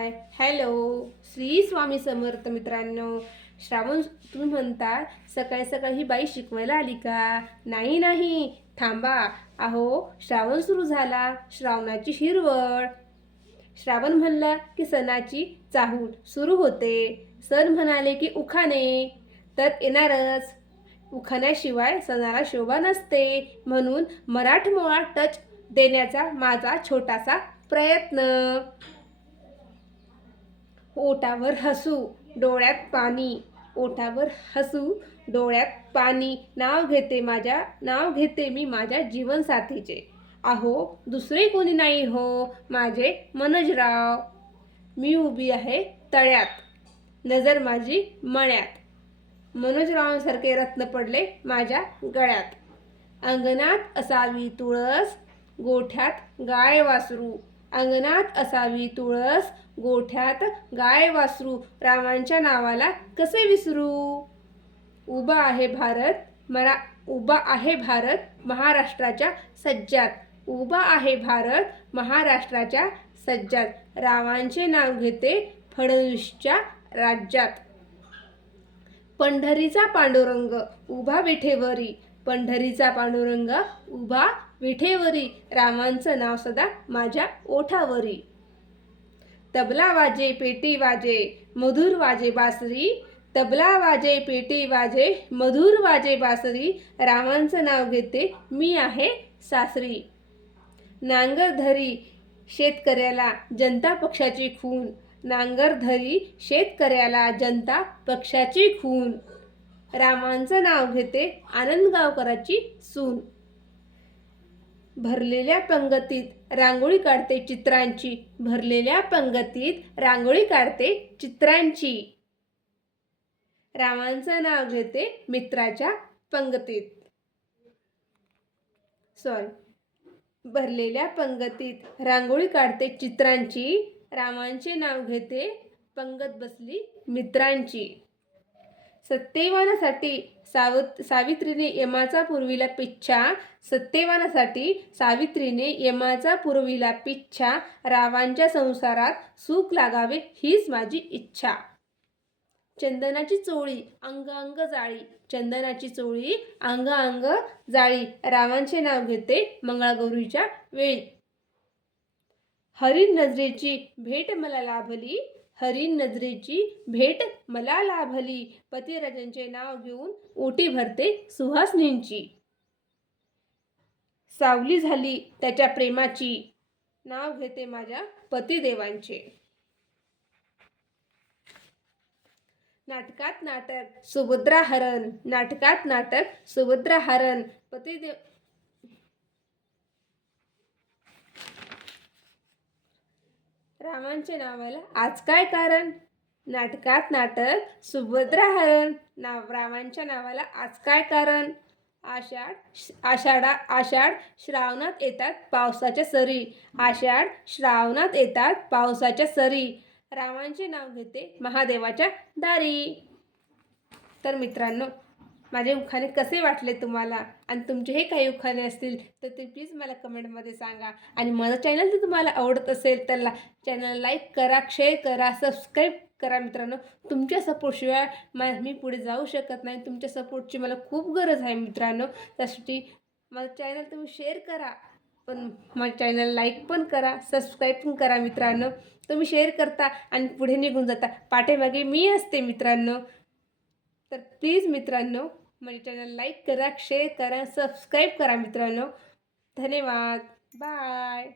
हाय. Hello Shri Swami Samarth मित्रांनो श्रावण तुम्ही म्हणता सकाळी सकाळी ही बाई शिकवायला आली का? नाही नाही. थांबा. अहो श्रावण सुरू झाला. श्रावणाची हिरवळ श्रावण म्हणला की सणाची चाहूल सुरू होते. सण म्हणाले की उखाणे. तर येणारच. उखाण्याशिवाय सणाला शोभा नसते. म्हणून मराठमोळा टच देण्याचा माझा छोटासा प्रयत्न. ओटावर हसू डोळ्यात पाणी. ओठावर हसू डोळ्यात पाणी. नाव घेते माझ्या नाव घेते मी माझ्या जीवनसाथीचे. अहो दुसरे कोणी नाही हो माझे मनोजराव. मी उभी आहे तळ्यात नजर माझी मळ्यात. मनोजरावांसारखे रत्न पडले माझ्या गळ्यात. अंगणात असावी तुळस गोठ्यात गाय वासरू. अंगणात असावी. तुळस गोठ्यात गाय वासरू. रामांच्या नावाला कसे विसरू? उभा आहे भारत मरा उभा आहे भारत महाराष्ट्राच्या सज्जात. उभा आहे भारत महाराष्ट्राच्या सज्जात. रावांचे नाव घेते फडणवीसच्या राज्यात. पंढरीचा पांडुरंग उभा विठेवरी. पंढरीचा पांडुरंग उभा विठेवरी. रामांचं नाव सदा माझ्या ओठावरी. तबला वाजे पेटी वाजे मधुर वाजे बासरी. तबला वाजे पेटी वाजे मधुर वाजे बासरी. रामांचं नाव घेते मी आहे सासरी. नांगर धरी शेतकऱ्याला जनता पक्षाची खून. नांगर धरी शेतकऱ्याला जनता पक्षाची खून. रामांचं नाव घेते आनंदगावकराची सून. भरलेल्या पंगतीत रांगोळी काढते चित्रांची. भरलेल्या पंगतीत रांगोळी काढते चित्रांची. रामांचं नाव घेते मित्राच्या पंगतीत. सॉरी भरलेल्या पंगतीत रांगोळी काढते चित्रांची. रामांचे नाव घेते पंगत बसली मित्रांची. सत्यवानासाठी सावत सावित्रीने यमाचा पूर्वीला पिच्छा सत्यवानासाठी सावित्रीने यमाचा पूर्वीला पिच्छा रावांच्या संसारात सुख लागावे हीच माझी इच्छा. चंदनाची चोळी अंग अंग जाळी. चंदनाची चोळी अंग अंग जाळी. रावांचे नाव घेते मंगळागौरीच्या वेळी. हरी नजरेची भेट मला लाभली. हरिण नजरेची भेट मला लाभली. पतिराजांचे नाव घेऊन ओटी भरते सुहासनींची. सावली झाली त्याच्या प्रेमाची. नाव घेते माझ्या पतिदेवांचे. नाटकात नाटक सुभद्रा हरण नाटकात नाटक सुभद्रा हरण पतिदेव रामांच्या नावाला आज काय कारण? नाटकात नाटक सुभद्रा हरण. नाव रामांच्या नावाला आज काय कारण? आषाढ आषाढा आषाढ श्रावणात येतात पावसाच्या सरी. आषाढ श्रावणात येतात पावसाच्या सरी. रामांचे नाव घेते महादेवाच्या दारी. तर मित्रांनो माझे उखाणे कसे वाटले तुम्हाला? आणि तुमचे हे काही उखाणे असतील तर ते प्लीज मला कमेंटमध्ये सांगा. आणि माझं चॅनल जर तुम्हाला आवडत असेल तर ला चॅनल लाईक करा शेअर करा सबस्क्राईब करा मित्रांनो. तुमच्या सपोर्टशिवाय मा मी पुढे जाऊ शकत नाही. तुमच्या सपोर्टची मला खूप गरज आहे मित्रांनो. त्यासाठी माझं चॅनल तुम्ही शेअर करा. पण माझ्या चॅनल लाईक पण करा सबस्क्राईब पण करा मित्रांनो. तुम्ही शेअर करता आणि पुढे निघून जाता. पाठीमागे मी असते मित्रांनो. तर प्लीज मित्रांनो माझे चॅनल लाईक करा शेअर करा सबस्क्राईब करा मित्रांनो. धन्यवाद. बाय